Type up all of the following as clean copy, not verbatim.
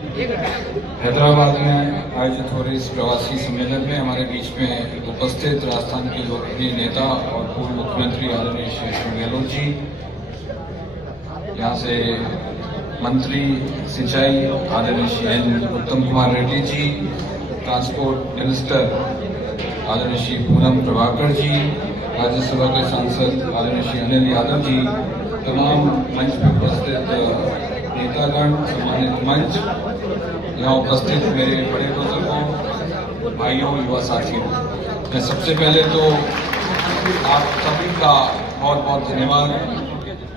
हैदराबाद में आयोजित हो रहे इस प्रवासी सम्मेलन में हमारे बीच में उपस्थित राजस्थान के लोकप्रिय नेता और पूर्व मुख्यमंत्री आदरणीय श्री अशोक गहलोत जी, यहाँ से मंत्री सिंचाई आदरणीय श्री एन उत्तम कुमार रेड्डी जी, ट्रांसपोर्ट मिनिस्टर आदरणीय श्री पूनम प्रभाकर जी, राज्यसभा के सांसद आदरणीय श्री अनिल यादव जी, तमाम मंच में उपस्थित नेतागण, सम्मानित मंच, यहाँ उपस्थित मेरे बड़े बुजुर्गों, भाइयों, युवा साथियों, मैं सबसे पहले तो आप सभी का बहुत बहुत धन्यवाद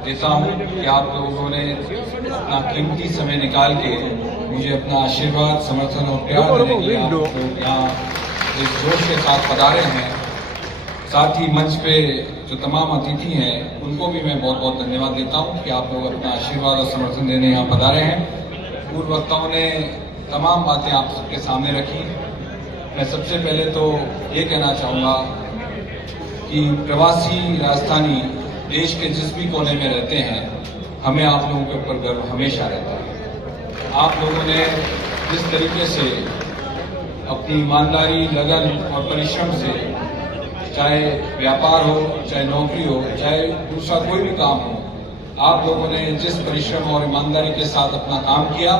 देता हूँ कि आप लोगों ने अपना कीमती समय निकाल के मुझे अपना आशीर्वाद, समर्थन और प्यार देने के लिए आप लोग यहाँ इस जोश के साथ पधारे हैं। साथ ही मंच पे जो तमाम अतिथि हैं उनको भी मैं बहुत बहुत धन्यवाद देता हूँ कि आप लोग अपना आशीर्वाद और समर्थन देने यहाँ पधारे हैं। पूर्व वक्ताओं ने तमाम बातें आप सबके सामने रखी। मैं सबसे पहले तो ये कहना चाहूँगा कि प्रवासी राजस्थानी देश के जिस भी कोने में रहते हैं, हमें आप लोगों के ऊपर गर्व हमेशा रहता है। आप लोगों ने जिस तरीके से अपनी ईमानदारी, लगन और परिश्रम से, चाहे व्यापार हो, चाहे नौकरी हो, चाहे दूसरा कोई भी काम हो, आप लोगों ने जिस परिश्रम और ईमानदारी के साथ अपना काम किया,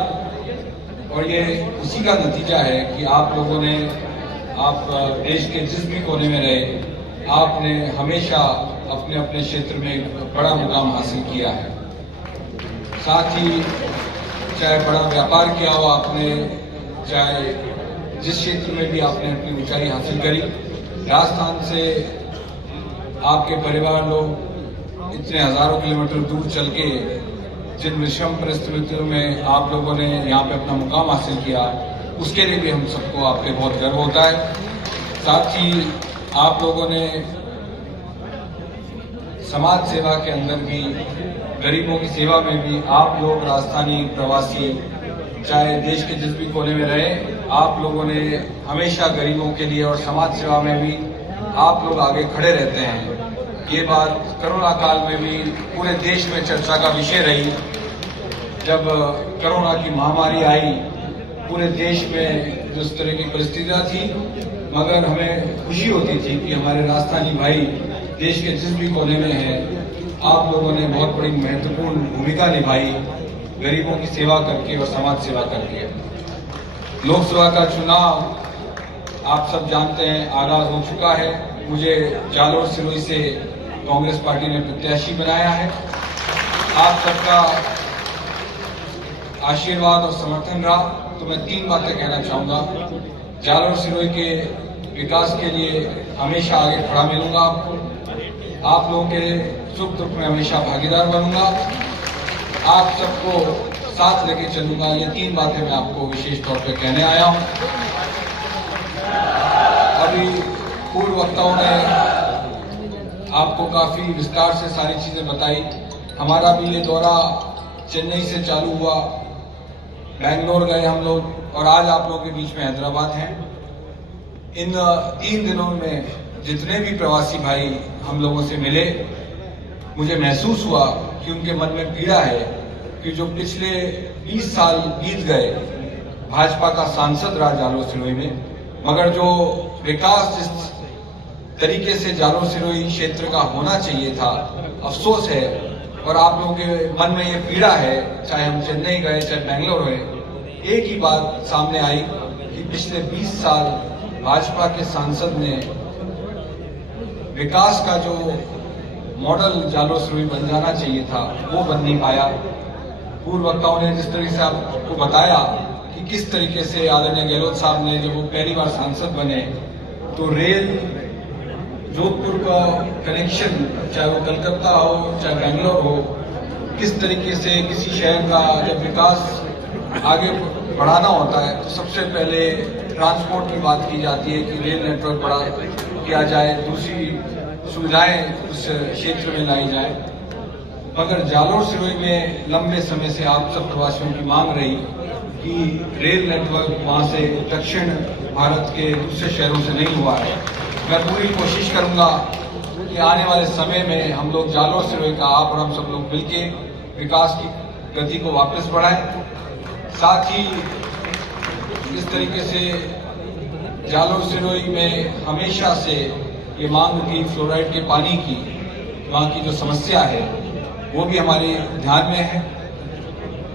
और ये उसी का नतीजा है कि आप लोगों ने, आप देश के जिस भी कोने में रहे, आपने हमेशा अपने अपने क्षेत्र में बड़ा मुकाम हासिल किया है। साथ ही चाहे बड़ा व्यापार किया हो आपने, चाहे जिस क्षेत्र में भी आपने अपनी ऊंचाई हासिल करी, राजस्थान से आपके परिवार लोग इतने हजारों किलोमीटर दूर चल के जिन विषम परिस्थितियों में आप लोगों ने यहाँ पे अपना मुकाम हासिल किया, उसके लिए भी हम सबको आप पे बहुत गर्व होता है। साथ ही आप लोगों ने समाज सेवा के अंदर भी, गरीबों की सेवा में भी, आप लोग राजस्थानी प्रवासी चाहे देश के जिस भी कोने में रहे, आप लोगों ने हमेशा गरीबों के लिए और समाज सेवा में भी आप लोग आगे खड़े रहते हैं। ये बात कोरोना काल में भी पूरे देश में चर्चा का विषय रही। जब कोरोना की महामारी आई, पूरे देश में जिस तरह की परिस्थितियां थी, मगर हमें खुशी होती थी कि हमारे राजस्थानी भाई देश के जिस भी कोने में हैं, आप लोगों ने बहुत बड़ी महत्वपूर्ण भूमिका निभाई, गरीबों की सेवा करके और समाज सेवा करके। लोकसभा का चुनाव आप सब जानते हैं, आगाज हो चुका है। मुझे जालोर सिरोही से कांग्रेस पार्टी ने प्रत्याशी बनाया है। आप सबका आशीर्वाद और समर्थन रहा तो मैं 3 बातें कहना चाहूंगा। जालोर सिरोही के विकास के लिए हमेशा आगे खड़ा मिलूंगा आपको, आप लोगों के सुख दुख में हमेशा भागीदार बनूंगा, आप सबको साथ लेके चलूंगा। ये 3 बातें मैं आपको विशेष तौर पे कहने आया हूं। अभी पूर्व वक्ताओं ने आपको काफी विस्तार से सारी चीजें बताई। हमारा भी ये दौरा चेन्नई से चालू हुआ, बेंगलोर गए हम लोग, और आज आप लोगों के बीच में हैदराबाद हैं। इन 3 दिनों में जितने भी प्रवासी भाई हम लोगों से मिले, मुझे महसूस हुआ कि उनके मन में पीड़ा है कि जो पिछले 20 साल बीत गए, भाजपा का सांसद रहा जालोर सिरोही में, मगर जो विकास जिस तरीके से जालोर सिरोही क्षेत्र का होना चाहिए था, अफसोस है। और आप लोगों के मन में ये पीड़ा है, चाहे हम चेन्नई गए, चाहे बेंगलोर गए, एक ही बात सामने आई कि पिछले 20 साल भाजपा के सांसद ने विकास का जो मॉडल जालोर सिरोही बन जाना चाहिए था, वो बन नहीं पाया। पूर्व वक्ताओं ने जिस तरीके से आपको बताया कि किस तरीके से आदरणीय गहलोत साहब ने, जब वो पहली बार सांसद बने, तो रेल जोधपुर का कनेक्शन, चाहे वो कलकत्ता हो, चाहे बेंगलोर हो, किस तरीके से किसी शहर का जब विकास आगे बढ़ाना होता है तो सबसे पहले ट्रांसपोर्ट की बात की जाती है कि रेल नेटवर्क बढ़ा किया जाए, दूसरी सुविधाएं उस क्षेत्र में लाई जाए। मगर जालोर सिरोही में लंबे समय से आप सब प्रवासियों की मांग रही कि रेल नेटवर्क वहां से दक्षिण भारत के दूसरे शहरों से नहीं हुआ है। मैं पूरी कोशिश करूंगा कि आने वाले समय में हम लोग जालोर सिरोही का, आप और हम सब लोग मिलके विकास की गति को वापस बढ़ाएं। साथ ही इस तरीके से जालोर सिरोही में हमेशा से ये मांग थी फ्लोराइड के पानी की, वहाँ की जो समस्या है वो भी हमारे ध्यान में है।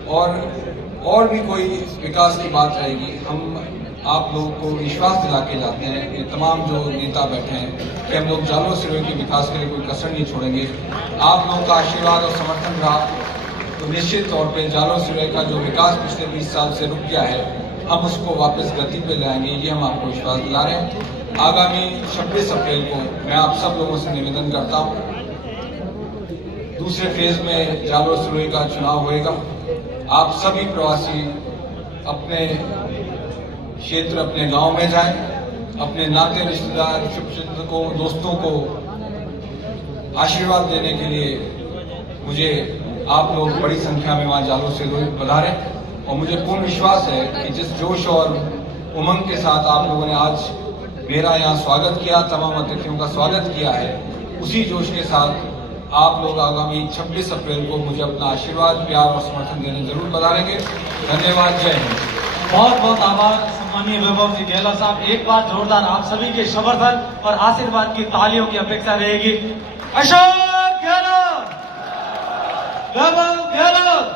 और भी कोई विकास की बात रहेगी, हम आप लोगों को विश्वास दिला के जाते हैं कि तमाम जो नेता बैठे हैं कि हम लोग जालोर सिरोही के विकास के लिए कोई कसर नहीं छोड़ेंगे। आप लोगों का आशीर्वाद और समर्थन रहा तो निश्चित तौर पे जालोर सिरोही का जो विकास पिछले 20 साल से रुक गया है, हम उसको वापस गति पे लाएंगे, ये हम आपको विश्वास दिला रहे हैं। आगामी 26 अप्रैल को मैं आप सब लोगों से निवेदन करता हूँ, दूसरे फेज में जालोर सिरोही का चुनाव होएगा। आप सभी प्रवासी अपने क्षेत्र, अपने गांव में जाएं, अपने नाते रिश्तेदार, शुभचिंतकों, दोस्तों को आशीर्वाद देने के लिए मुझे आप लोग बड़ी संख्या में वहां जालोर सिरोही पधारें। और मुझे पूर्ण विश्वास है कि जिस जोश और उमंग के साथ आप लोगों ने आज मेरा यहाँ स्वागत किया, तमाम अतिथियों का स्वागत किया है, उसी जोश के साथ आप लोग आगामी 26 अप्रैल को मुझे अपना आशीर्वाद, प्यार और समर्थन देने जरूर पधारेंगे। धन्यवाद, जय हिंद। बहुत बहुत आभार सम्मानीय वैभव जी गहलोत साहब। एक बार जोरदार आप सभी के समर्थन और आशीर्वाद की तालियों की अपेक्षा रहेगी। अशोक गहलोत, वैभव गहलोत,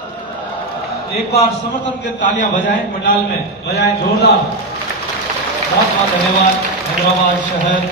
एक बार समर्थन की तालियां बजाएं, पंडाल में बजाएं जोरदार। बहुत बहुत धन्यवाद। हैदराबाद शहर